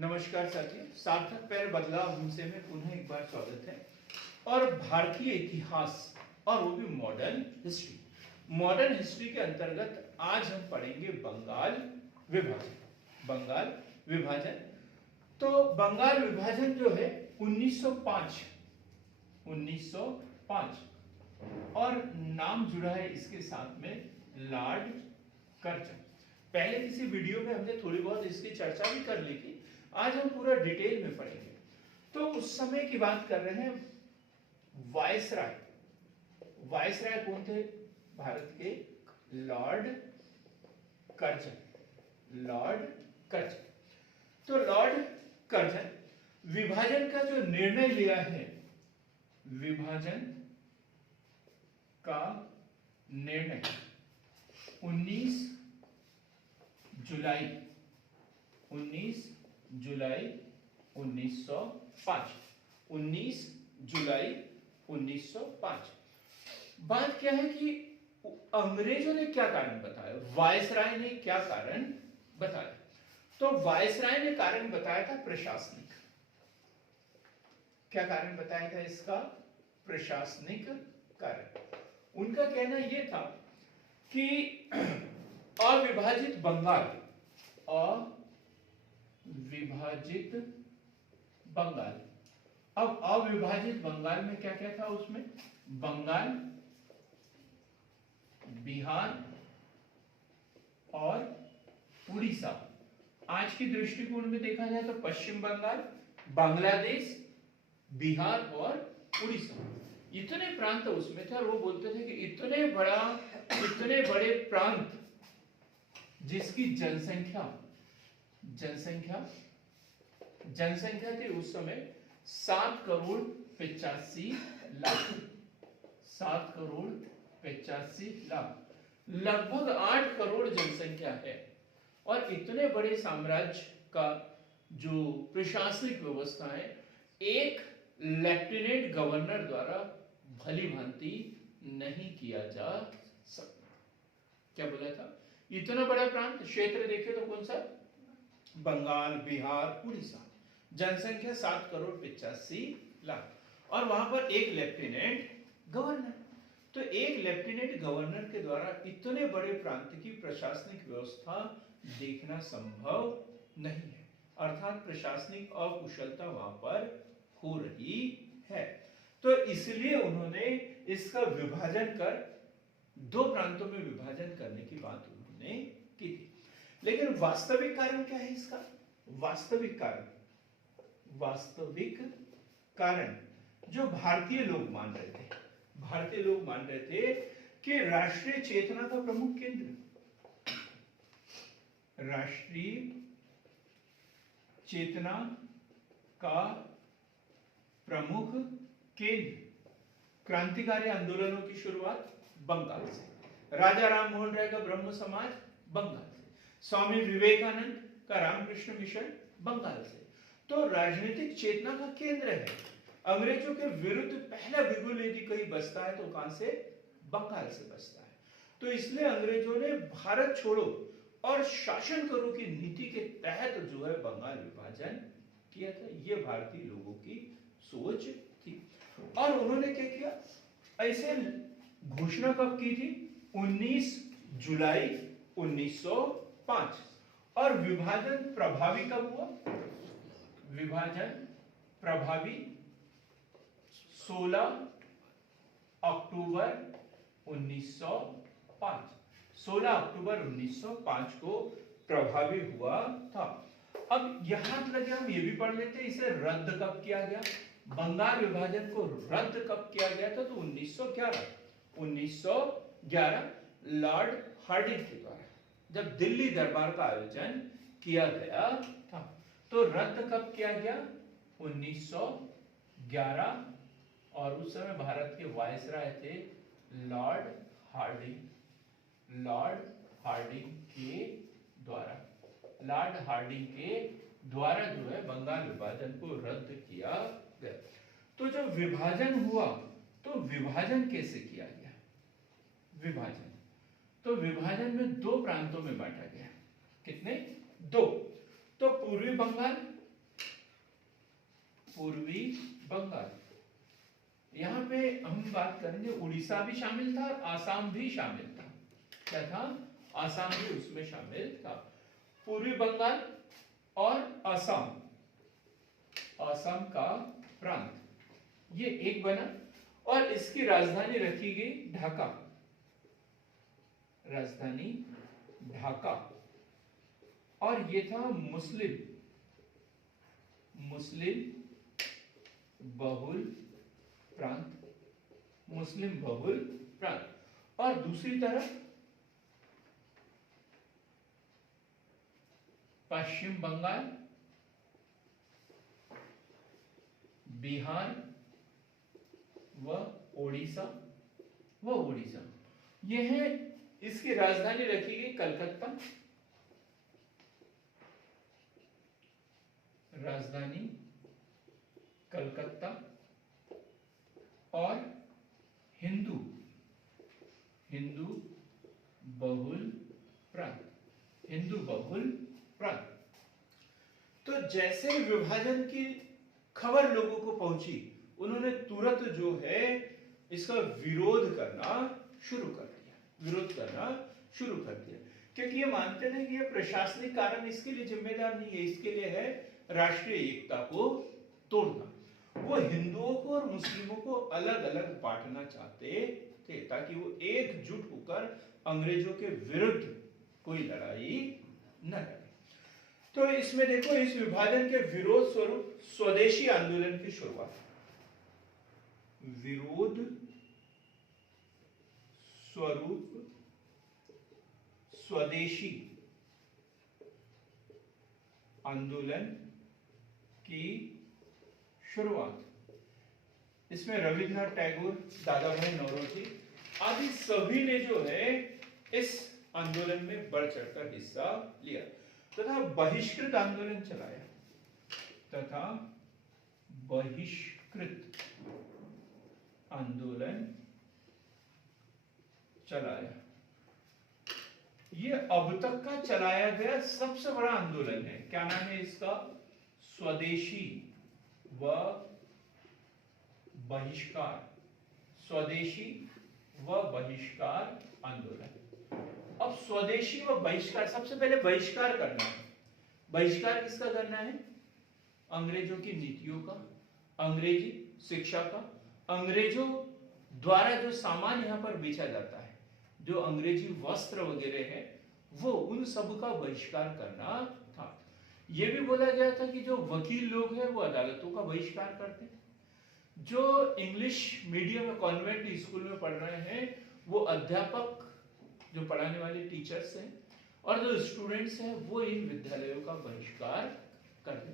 नमस्कार साथियों, सार्थक पैर बदलाव हमसे में पुनः एक बार स्वागत है। और भारतीय इतिहास और वो भी मॉडर्न हिस्ट्री के अंतर्गत आज हम पढ़ेंगे बंगाल विभाजन। तो बंगाल विभाजन जो है 1905 और नाम जुड़ा है इसके साथ में लॉर्ड कर्जन। पहले किसी वीडियो में हमने थोड़ी बहुत इसकी चर्चा भी कर ली थी, आज हम पूरा डिटेल में पढ़ेंगे। तो उस समय की बात कर रहे हैं। वायसराय कौन थे भारत के? Lord Curzon. तो लॉर्ड कर्जन विभाजन का जो निर्णय लिया है, विभाजन का निर्णय 19 जुलाई 1905। बात क्या है कि अंग्रेजों ने क्या कारण बताया, वायसराय ने क्या कारण बताया? तो वायसराय ने कारण बताया था प्रशासनिक। क्या कारण बताया था इसका? प्रशासनिक कारण। उनका कहना यह था कि अविभाजित बंगाल अब अविभाजित बंगाल में क्या क्या था? उसमें बंगाल, बिहार और उड़ीसा। आज की दृष्टिकोण में देखा जाए तो पश्चिम बंगाल, बांग्लादेश, बिहार और उड़ीसा, इतने प्रांत उसमें थे। और वो बोलते थे कि इतने बड़े प्रांत जिसकी जनसंख्या थी उस समय 7,85,00,000, लगभग 8 करोड़ जनसंख्या है। और इतने बड़े साम्राज्य का जो प्रशासनिक व्यवस्था है, एक लेफ्टिनेंट गवर्नर द्वारा भली भांति नहीं किया जा सकता। क्या बोला था? इतना बड़ा प्रांत, क्षेत्र देखे तो कौन सा? बंगाल, बिहार, उड़ीसा, जनसंख्या 7,85,00,000 और वहां पर एक लेफ्टिनेंट गवर्नर। तो एक लेफ्टिनेंट गवर्नर के द्वारा इतने बड़े प्रांत की प्रशासनिक व्यवस्था देखना संभव नहीं है, अर्थात प्रशासनिक अकुशलता वहां पर हो रही है। तो इसलिए उन्होंने इसका विभाजन कर दो प्रांतों में विभाजन करने की बात उन्होंने की थी। लेकिन वास्तविक कारण क्या है इसका? वास्तविक कारण जो भारतीय लोग मान रहे थे कि राष्ट्रीय चेतना का प्रमुख केंद्र, राष्ट्रीय चेतना का प्रमुख केंद्र, क्रांतिकारी आंदोलनों की शुरुआत बंगाल से, राजा राम मोहन राय का ब्रह्म समाज बंगाल से, स्वामी विवेकानंद का रामकृष्ण मिशन बंगाल से। तो राजनीतिक चेतना का केंद्र है। अंग्रेजों के विरुद्ध पहला बिगुल यदि कहीं बजता है तो कहां से? बंगाल से बजता है। तो इसलिए अंग्रेजों ने भारत छोड़ो और शासन करो की नीति के तहत जो है बंगाल विभाजन किया था। यह भारतीय लोगों की सोच थी। और उन्होंने क्या किया? ऐसे घोषणा कब की थी? 19 जुलाई 1905। और विभाजन प्रभावी कब हुआ? विभाजन प्रभावी 16 अक्टूबर 1905। 16 अक्टूबर 1905 को प्रभावी हुआ था। अब यहां लगे हम ये भी पढ़ लेते हैं, इसे रद्द कब किया गया? बंगाल विभाजन को रद्द कब किया गया था? तो 1911 लॉर्ड हार्डिंग के द्वारा, जब दिल्ली दरबार का आयोजन किया गया था। तो रद्द कब किया गया? 1911। और उस समय भारत के वायसराय थे लॉर्ड हार्डिंग के द्वारा जो है बंगाल विभाजन को रद्द किया गया। तो जब विभाजन हुआ तो विभाजन कैसे किया गया? तो विभाजन में दो प्रांतों में बांटा गया। कितने? दो। तो पूर्वी बंगाल पूर्वी बंगाल। यहाँ पे हम बात करेंगे, उड़ीसा भी शामिल था और आसाम भी शामिल था। क्या था? आसाम भी उसमें शामिल था। पूर्वी बंगाल और आसाम, आसाम का प्रांत, ये एक बना और इसकी राजधानी रखी गई ढाका, राजधानी ढाका। और ये था मुस्लिम बहुल प्रांत, मुस्लिम बहुल प्रांत। और दूसरी तरफ पश्चिम बंगाल, बिहार व उड़ीसा, यह है। इसकी राजधानी रखी गई कलकत्ता, राजधानी कलकत्ता। और हिंदू बहुल प्रांत, हिंदू बहुल प्रांत। तो जैसे विभाजन की खबर लोगों को पहुंची, उन्होंने तुरंत जो है इसका विरोध करना शुरू कर दिया, क्योंकि ये मानते थे कि ये प्रशासनिक कारण इसके लिए जिम्मेदार नहीं है, इसके लिए है राष्ट्रीय एकता को तोड़ना। वो हिंदुओं को और मुस्लिमों को अलग अलग बांटना चाहते थे, ताकि वो एकजुट होकर अंग्रेजों के विरुद्ध कोई लड़ाई न लड़े। तो इसमें देखो, इस विभाजन के विरोध स्वरूप स्वदेशी आंदोलन की शुरुआत, विरोध स्वरूप स्वदेशी आंदोलन की शुरुआत। इसमें रविन्द्रनाथ टैगोर, दादा भाई नौरोजी आदि सभी ने जो है इस आंदोलन में बढ़ चढ़कर हिस्सा लिया तथा बहिष्कृत आंदोलन चलाया, तथा बहिष्कृत आंदोलन चलाया। ये अब तक का चलाया गया सबसे बड़ा आंदोलन है। क्या नाम है इसका? स्वदेशी व बहिष्कार, स्वदेशी व बहिष्कार आंदोलन। अब स्वदेशी व बहिष्कार, सबसे पहले बहिष्कार करना है। बहिष्कार किसका करना है? अंग्रेजों की नीतियों का, अंग्रेजी शिक्षा का, अंग्रेजों द्वारा जो सामान यहां पर बेचा जाता है, जो अंग्रेजी वस्त्र वगैरह है, वो उन सब का बहिष्कार करना था। यह भी बोला गया था कि जो वकील लोग हैं वो अदालतों का बहिष्कार करते हैं, जो इंग्लिश मीडियम में कॉन्वेंट स्कूल में पढ़ रहे हैं वो अध्यापक, जो पढ़ाने वाले टीचर्स हैं, और जो स्टूडेंट्स हैं वो इन विद्यालयों का बहिष्कार करते।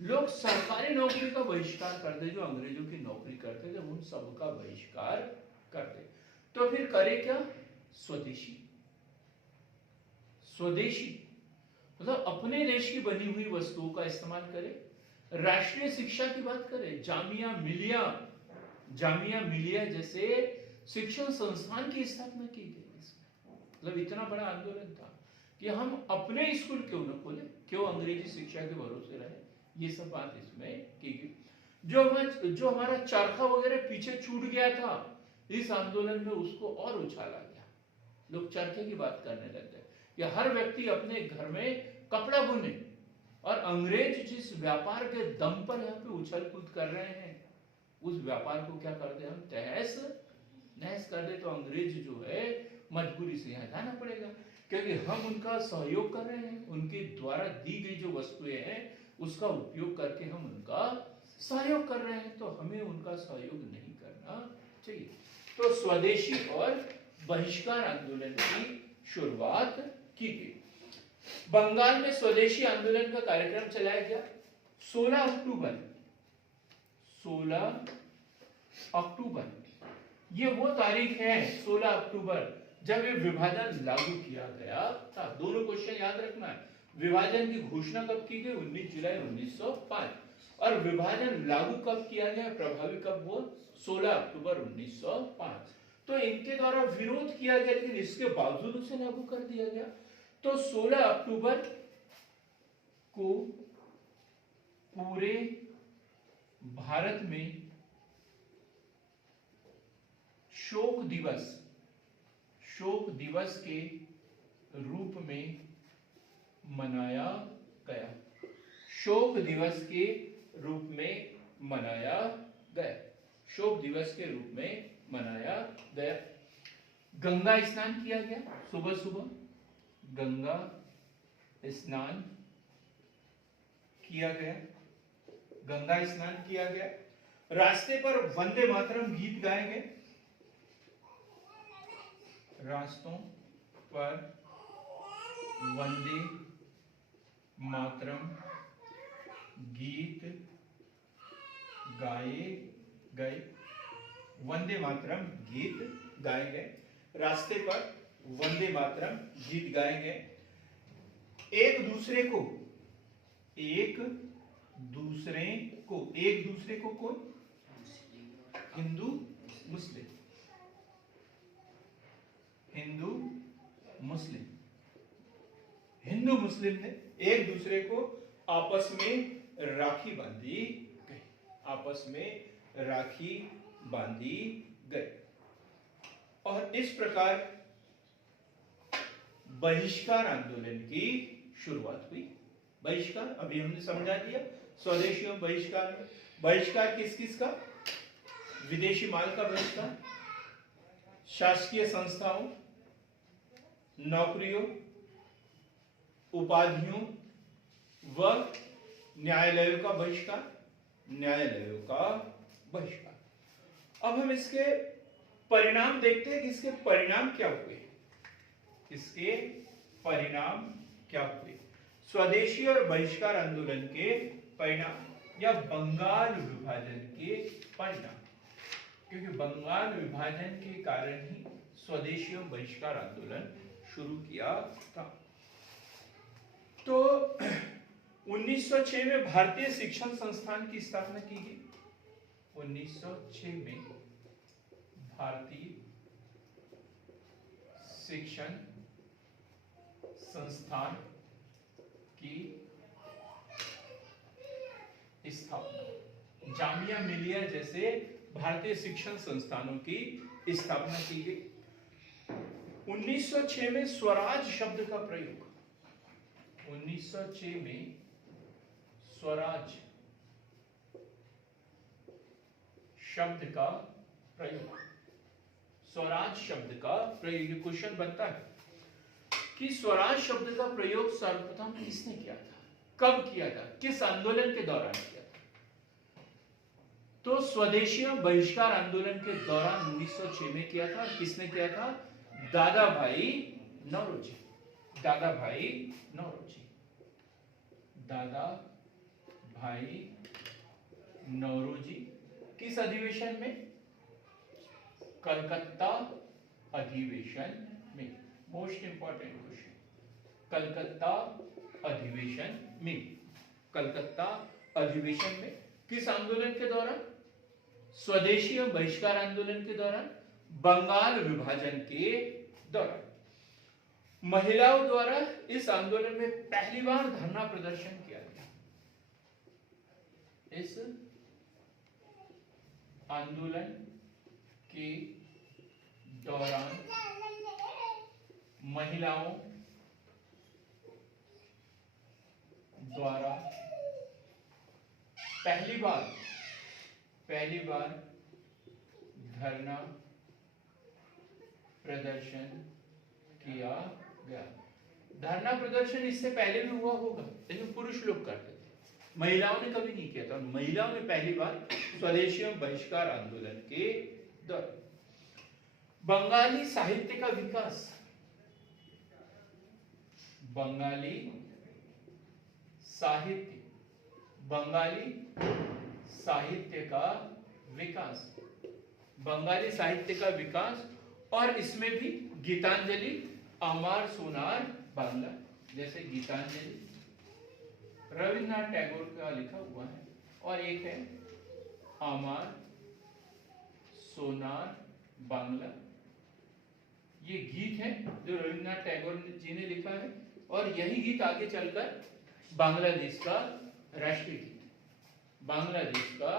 लोग सरकारी नौकरी का बहिष्कार करते, जो अंग्रेजों की नौकरी करते थे उन सब का बहिष्कार करते। तो फिर करे क्या? स्वदेशी, स्वदेशी मतलब अपने देश की बनी हुई वस्तुओं का इस्तेमाल करें। राष्ट्रीय शिक्षा की बात करें, जामिया मिलिया जैसे शिक्षण संस्थान की स्थापना की गई। मतलब इतना बड़ा आंदोलन था कि हम अपने स्कूल क्यों न खोले, क्यों अंग्रेजी शिक्षा के भरोसे रहे, ये सब बात इसमें की गई। जो हमारा चरखा वगैरह पीछे छूट गया था इस आंदोलन में, उसको और उछाला गया। लोग चरखे की बात करने लगते कि हर व्यक्ति अपने घर में कपड़ा बुने, और अंग्रेज जिस व्यापार के दम पर यहाँ पे उछल कूद कर रहे हैं, उस व्यापार को क्या कर दे हम, तहस नहस कर दे। तो अंग्रेज जो है मजबूरी से यहाँ जाना पड़ेगा, क्योंकि हम उनका सहयोग कर रहे हैं, उनके द्वारा दी गई जो वस्तुएं हैं उसका उपयोग करके हम उनका सहयोग कर रहे हैं, तो हमें उनका सहयोग नहीं करना चाहिए। तो स्वदेशी और बहिष्कार आंदोलन की शुरुआत की गई। बंगाल में स्वदेशी आंदोलन का कार्यक्रम चलाया गया 16 अक्टूबर, 16 अक्टूबर ये वो तारीख है, 16 अक्टूबर, जब ये विभाजन लागू किया गया था। दोनों क्वेश्चन याद रखना है। विभाजन की घोषणा कब की गई? 19 जुलाई 1905। और विभाजन लागू कब किया गया, प्रभावी कब हुआ? 16 अक्टूबर 1905। तो इनके द्वारा विरोध किया गया, लेकिन इसके बावजूद उसे लागू कर दिया गया। तो 16 अक्टूबर को पूरे भारत में शोक दिवस के रूप में मनाया गया। शोक दिवस के रूप में मनाया गया। शोक दिवस के रूप में मनाया गया। गंगा स्नान किया गया सुबह सुबह, गंगा स्नान किया गया, गंगा स्नान किया गया। रास्ते पर वंदे मातरम गीत गाए गए। रास्तों पर वंदे मातरम गीत गाए गए। वंदे मातरम गीत गाए गए। रास्ते पर वंदे मातरम गीत गाए गए। एक दूसरे को कौन? हिंदू मुस्लिम ने एक दूसरे को आपस में राखी बांधी गई। और इस प्रकार बहिष्कार आंदोलन की शुरुआत हुई। बहिष्कार अभी हमने समझा दिया। स्वदेशी और बहिष्कार किस किस का? विदेशी माल का बहिष्कार, शासकीय संस्थाओं, नौकरियों, उपाधियों व न्यायालयों का बहिष्कार। अब हम इसके परिणाम देखते हैं कि इसके परिणाम क्या हुए। स्वदेशी और बहिष्कार आंदोलन के परिणाम या बंगाल विभाजन के परिणाम, क्योंकि बंगाल विभाजन के कारण ही स्वदेशी और बहिष्कार आंदोलन शुरू किया था। तो 1906 में भारतीय शिक्षण संस्थान की स्थापना की गई। 1906 में भारतीय शिक्षण संस्थान की स्थापना, जामिया मिलिया जैसे भारतीय शिक्षण संस्थानों की स्थापना की गई। 1906 में स्वराज शब्द का प्रयोग, 1906 में स्वराज शब्द का प्रयोग, क्वेश्चन बनता है कि स्वराज शब्द का प्रयोग सर्वप्रथम किसने किया था, कब किया था, किस आंदोलन के दौरान किया था? तो स्वदेशी और बहिष्कार आंदोलन के दौरान 1906 में किया था। किसने किया था? दादा भाई नौरोजी। किस अधिवेशन में? कलकत्ता अधिवेशन में। मोस्ट इंपॉर्टेंट क्वेश्चन, कलकत्ता अधिवेशन में। किस आंदोलन के दौरान? स्वदेशी और बहिष्कार आंदोलन के दौरान, बंगाल विभाजन के दौरान। महिलाओं द्वारा इस आंदोलन में पहली बार धरना प्रदर्शन किया गया। इस आंदोलन के दौरान महिलाओं द्वारा पहली बार धरना प्रदर्शन किया गया। धरना प्रदर्शन इससे पहले भी हुआ होगा, लेकिन पुरुष लोग करते थे, महिलाओं ने कभी नहीं किया था। महिलाओं ने पहली बार स्वदेशी और बहिष्कार आंदोलन के दौरान। बंगाली साहित्य का विकास, बंगाली साहित्य का विकास, और इसमें भी गीतांजलि, अमर सोनार बांग्ला, जैसे गीतांजलि रविन्द्रनाथ टैगोर का लिखा हुआ है, और एक है अमर सोनार बांग्ला। ये गीत है जो रविन्द्रनाथ टैगोर जी ने लिखा है, और यही गीत आगे चलकर बांग्लादेश का राष्ट्रीय गीत, बांग्लादेश का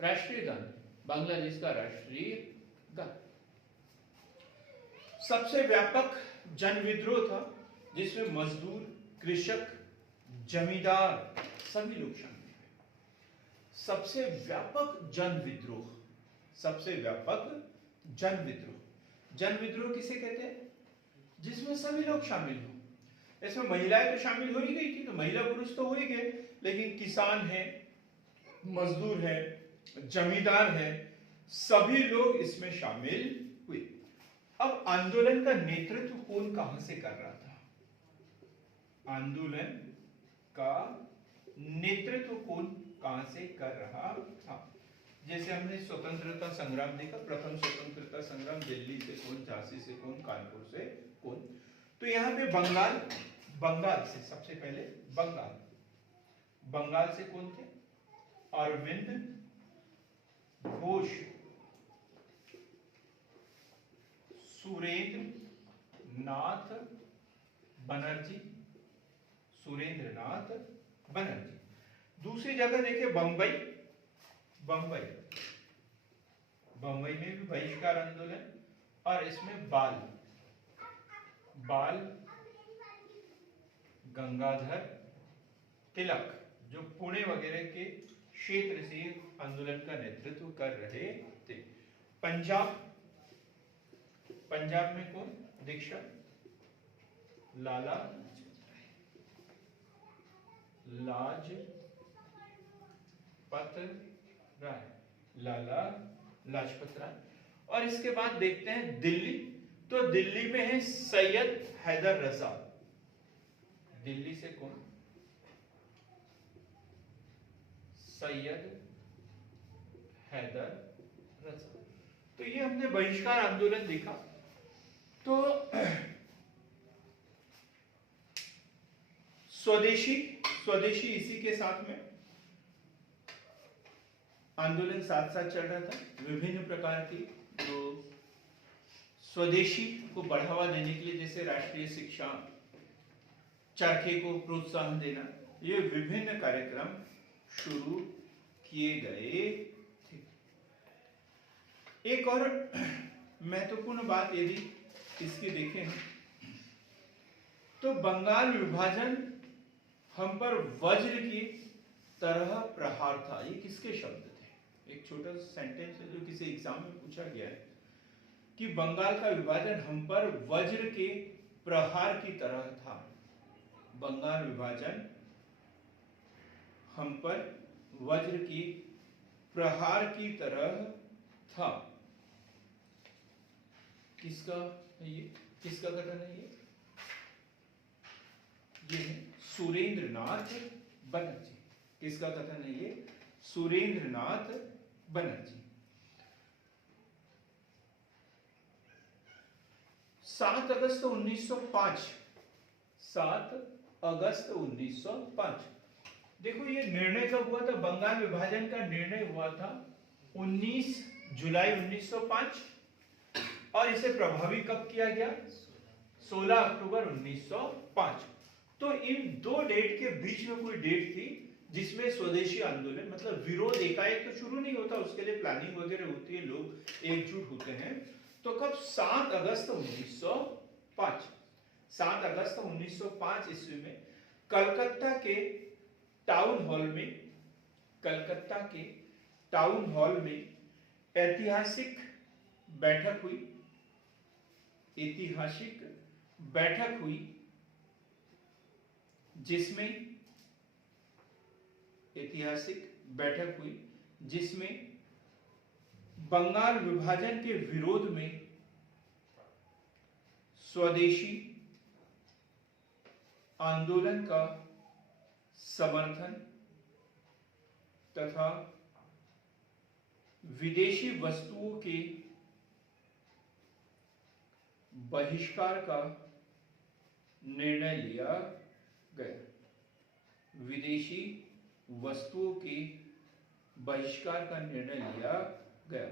राष्ट्रीय गान है, बांग्लादेश का राष्ट्रीय गान। सबसे व्यापक जन विद्रोह था जिसमें मजदूर, कृषक, जमींदार सभी लोग शामिल थे। सबसे व्यापक जन विद्रोह, सबसे व्यापक जन विद्रोह। जन विद्रोह किसे कहते हैं? जिसमें सभी लोग शामिल हो। इसमें महिलाएं तो शामिल हो ही गई थी, तो महिला पुरुष तो हो ही गए, लेकिन किसान है, मजदूर है, जमींदार है, सभी लोग इसमें शामिल हुए। अब आंदोलन का नेतृत्व कौन कहां से कर रहा था? आंदोलन का नेतृत्व कौन कहां से कर रहा था? जैसे हमने स्वतंत्रता संग्राम देखा, प्रथम स्वतंत्रता संग्राम दिल्ली से कौन, झांसी से कौन, कानपुर से कौन। तो यहां पे बंगाल से सबसे पहले बंगाल से कौन थे? अरविंद घोष, सुरेंद्र नाथ बनर्जी, दूसरी जगह देखिए बंबई में भी बहिष्कार आंदोलन, और इसमें बाल गंगाधर तिलक, जो पुणे वगैरह के क्षेत्र से आंदोलन का नेतृत्व कर रहे थे। पंजाब में कौन? दीक्षित, लाला लाजपत राय। और इसके बाद देखते हैं दिल्ली। तो दिल्ली में है सैयद हैदर रजा। दिल्ली से कौन? सैयद हैदर रजा। तो ये हमने बहिष्कार आंदोलन देखा। तो स्वदेशी इसी के साथ में आंदोलन साथ साथ चल रहा था। विभिन्न प्रकार की जो स्वदेशी को बढ़ावा देने के लिए, जैसे राष्ट्रीय शिक्षा, चरखे को प्रोत्साहन देना, ये विभिन्न कार्यक्रम शुरू किए गए थे। एक और महत्वपूर्ण बात यदि इसकी देखें तो बंगाल विभाजन हम पर वज्र की तरह प्रहार था। ये किसके शब्द थे? एक छोटा सेंटेंस है जो किसी एग्जाम में पूछा गया है कि बंगाल का विभाजन हम पर वज्र के प्रहार की तरह था। बंगाल विभाजन हम पर वज्र की प्रहार की तरह था। किसका है ये? किसका कथन है ये? ये है सुरेंद्रनाथ बनर्जी। किसका कथन है ये? सुरेंद्रनाथ बनर्जी। 7 अगस्त 1905, 7 अगस्त 1905। देखो ये निर्णय कब हुआ था? बंगाल विभाजन का निर्णय हुआ था 19 जुलाई 1905, और इसे प्रभावी कब किया गया? 16 अक्टूबर 1905। तो इन दो डेट के बीच में कोई डेट थी जिसमें स्वदेशी आंदोलन, मतलब विरोध एकाएक तो शुरू नहीं होता, उसके लिए प्लानिंग वगैरह होती है, लोग एकजुट होते हैं। तो कब? 7 अगस्त 1905। 7 अगस्त 1905 ईस्वी में कलकत्ता के टाउन हॉल में ऐतिहासिक बैठक हुई, जिसमें बंगाल विभाजन के विरोध में स्वदेशी आंदोलन का समर्थन तथा विदेशी वस्तुओं के बहिष्कार का निर्णय लिया गया। विदेशी वस्तुओं के बहिष्कार का निर्णय लिया गया।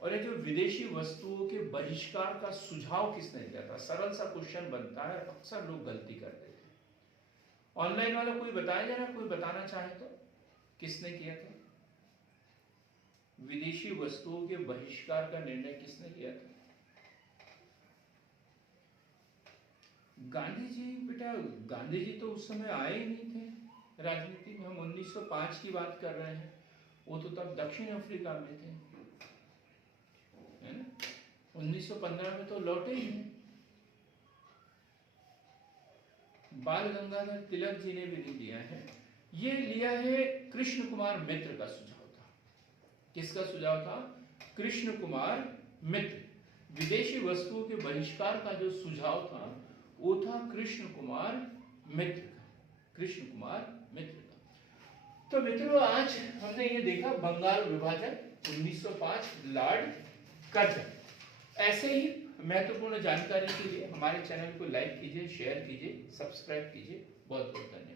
और ये जो विदेशी वस्तुओं के बहिष्कार का सुझाव किसने दिया था? सरल सा क्वेश्चन बनता है, अक्सर लोग गलती करते थे। ऑनलाइन वाला कोई बताया जरा, कोई बताना चाहे तो? किसने किया था? विदेशी वस्तुओं के बहिष्कार का निर्णय किसने किया था? गांधी जी। बेटा गांधी जी तो उस समय आए ही नहीं थे राजनीति में। हम 1905 की बात कर रहे हैं, वो तो तब दक्षिण अफ्रीका में थे, है ना। 1915 में तो लौटे ही नहीं। बाल गंगाधर तिलक जी ने भी नहीं दिया है। ये लिया है कृष्ण कुमार मित्र का सुझाव था। किसका सुझाव था? कृष्ण कुमार मित्र। विदेशी वस्तुओं के बहिष्कार का जो सुझाव था वो था कृष्ण कुमार मित्र का। कृष्ण कुमार मित्र का। तो मित्रों, आज हमने ये देखा बंगाल विभाजन 1905, लॉर्ड कर्जन। ऐसे ही महत्वपूर्ण जानकारी के लिए हमारे चैनल को लाइक कीजिए, शेयर कीजिए, सब्सक्राइब कीजिए। बहुत बहुत धन्यवाद।